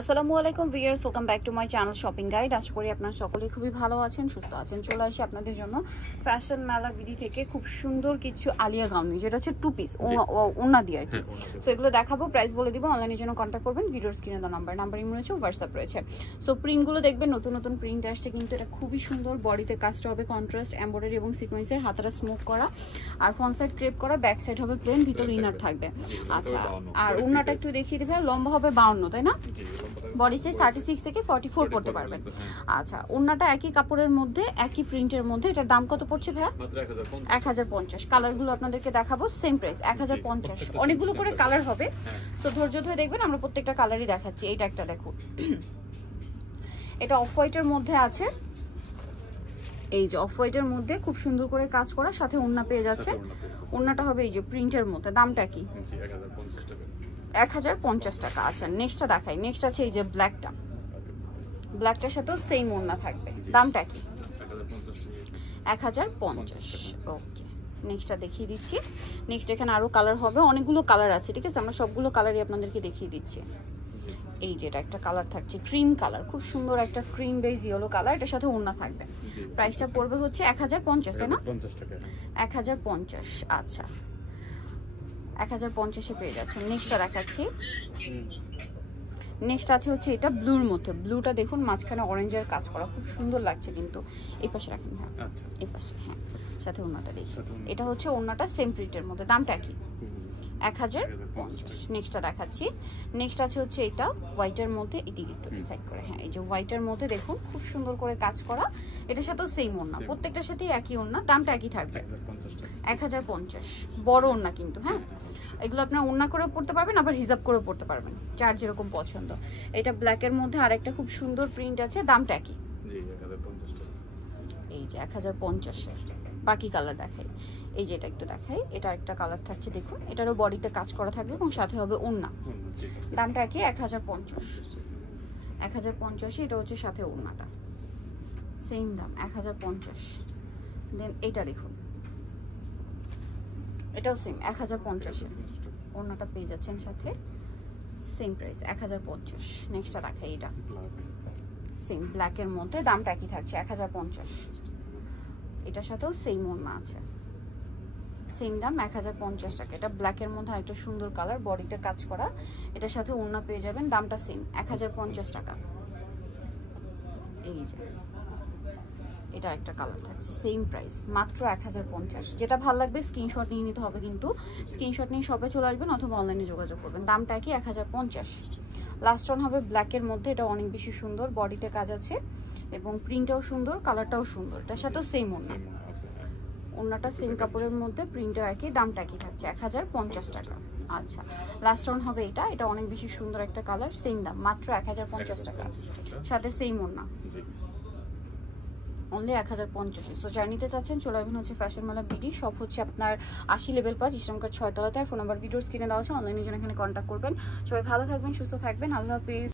আসসালামু আলাইকুম viewers, welcome back to my channel shopping guide. আশা করি আপনারা সকলেই খুবই ভালো আছেন, সুস্থ আছেন। চলে আসি আপনাদের জন্য ফ্যাশন মেলা বিডি থেকে খুব সুন্দর কিছু আলিয়া গাউন, যেটা হচ্ছে 2 পিস ওড়না দিয়ে আর কি। সো এগুলো দেখাবো, প্রাইস বলে দিব। অনলাইনের জন্য কন্ট্যাক্ট করবেন, ভিডিওর স্ক্রিনে দেওয়া নাম্বার রয়েছে, হোয়াটসঅ্যাপ রয়েছে। সো প্রিন্টগুলো দেখবেন, নতুন নতুন প্রিন্ট আসছে কিন্তু এটা খুবই সুন্দর। বডিতে কাজটা হবে কন্ট্রাস্ট এমব্রয়ডারি এবং সিকোয়েন্সের, হাতাটা স্মোক করা আর ফ্রন্ট সাইড ক্রেপ করা, ব্যাক সাইড হবে প্লেন, ভিতর ইনার থাকবে। আচ্ছা, আর ওড়নাটা একটু দেখিয়ে দিবে। লম্বা হবে 52, তাই না? বডি সাইজ 36 থেকে 44 পড়তে পারবেন। আচ্ছা, ওড়নাটা একই কাপড়ের মধ্যে, একই প্রিন্টের মধ্যে। এটার দাম কত পড়ছে ভাইয়া? 1050। কালারগুলো আপনাদেরকে দেখাবো, সেম প্রাইস 1050। অনেকগুলো করে কালার হবে, সো ধৈর্য ধরে দেখবেন। আমরা প্রত্যেকটা কালারই দেখাচ্ছি। এইটা একটা দেখুন, এটা অফ হোয়াইটের মধ্যে আছে। এই যে অফ হোয়াইটের মধ্যে খুব সুন্দর করে কাজ করা, সাথে ওড়না পেয়ে যাচ্ছে। ওড়নাটা হবে এই যে প্রিন্টের মধ্যে। দামটা কি? 1050 টাকা। আচ্ছা, নেক্সটটা দেখাই। নেক্সট আছে এই যে ব্ল্যাকটা, ব্ল্যাকটার সাথেও সেম ওড়না থাকবে। দামটা কি? 1050। ওকে, নেক্সটটা দেখিয়ে দিচ্ছি। নেক্সট এখানে আরো কালার হবে, অনেকগুলো কালার আছে, ঠিক আছে? আমরা সবগুলো কালারই আপনাদেরকে দেখিয়ে দিচ্ছি। এই যেটা একটা কালার থাকছে ক্রিম কালার, খুব সুন্দর একটা ক্রিম বেজ ইয়েলো কালার, এটার সাথে ওড়না থাকবে। প্রাইসটা পড়বে হচ্ছে 1050, তাই না? 1050। আচ্ছা, 1050-এ পেয়ে যাচ্ছেন। নেক্সটটা দেখাচ্ছি। নেক্সট আছে হচ্ছে এটা ব্লুর মধ্যে। ব্লুটা দেখুন, মাঝখানে অরেঞ্জের কাজ করা, খুব সুন্দর লাগছে কিন্তু। এই পাশে রাখেন, হ্যাঁ এই পাশে, হ্যাঁ। সাথে ওড়নাটা দেখি, এটা হচ্ছে ওড়নাটা সেম প্রিন্টের মধ্যে। দামটা কি? 1050। নেক্সটটা দেখাচ্ছি। নেক্সট আছে হচ্ছে এটা হোয়াইটের মধ্যে, এদিকে একটু সাইড করে, হ্যাঁ এই যে হোয়াইটের মধ্যে দেখুন, খুব সুন্দর করে কাজ করা। এটার সাথেও সেম ওড়না, প্রত্যেকটার সাথেই একই ওড়না। দামটা একই থাকবে, 1050। বড় ওড়না কিন্তু, হ্যাঁ। এগুলো আপনার ওড়না করে পড়তে পারবেন, আবার হিজাব করে পড়তে পারবেন, যার যেরকম পছন্দ। এটা ব্ল্যাকের মধ্যে আরেকটা খুব সুন্দর প্রিন্ট আছে। দামটা একই, এই যে 1050-এর। বাকি কালার দেখাই, এই যে এটা একটু দেখাই। এটা একটা কালার থাকছে দেখুন, এটারও বডিতে কাজ করা থাকবে এবং সাথে হবে ওড়না। দামটা কি? 1050। 1050। এটা হচ্ছে সাথে ওড়নাটা, সেম দাম 1050। দেন এটা দেখুন, এটাও সেম 1050-এ। ওড়নাটা পেয়ে যাচ্ছেন সাথে, সেম প্রাইস 1050। নেক্সটটা দেখাই, এটা সেম ব্ল্যাকের মধ্যে, দামটা একই থাকছে 1050। এটার সাথেও সেম ওড়না আছে, সেম দাম 1050 টাকা। এটা ব্ল্যাকের মধ্যে আরেকটা সুন্দর কালার, বডিতে কাজ করা, এটার সাথে ওড়না পেয়ে যাবেন। দামটা সেম 1050 টাকা। এই যে এটা একটা কালার থাকছে, সেম প্রাইস, মাত্র 1050। যেটা ভালো লাগবে স্ক্রিনশট নিয়ে নিতে হবে, কিন্তু স্ক্রিনশট নিয়ে শপে চলে আসবেন অথবা অনলাইনে যোগাযোগ করবেন। দামটা কি? 1050। লাস্ট অন হবে ব্ল্যাকের মধ্যে, এটা অনেক বেশি সুন্দর, বডিতে কাজ আছে এবং প্রিন্টটাও সুন্দর, কালারটাও সুন্দর। এটার সাথেও সেম ওড়না, ওড়নাটা সেম কাপড়ের মধ্যে, প্রিন্টও একই, দামটা একই থাকছে 1050 টাকা। আচ্ছা, লাস্ট অন হবে এটা, এটা অনেক বেশি সুন্দর একটা কালার, সেম দাম, মাত্র 1050 টাকা, সাথে সেম ওড়না, অনলি 1050। সো যারা নিতে চাচ্ছেন চলে আসবেন হচ্ছে ফ্যাশন মেলা বিডি। সব হচ্ছে আপনার 80 লেভেল 5 ইসলামকার 6 তলাতে। আর ফোন নাম্বার ভিডিওর স্ক্রিনে দেওয়া আছে, অনলাইনে জন্য এখানে কন্ট্যাক্ট করবেন। সবাই ভালো থাকবেন, সুস্থ থাকবেন, আল্লাহ হাফেজ।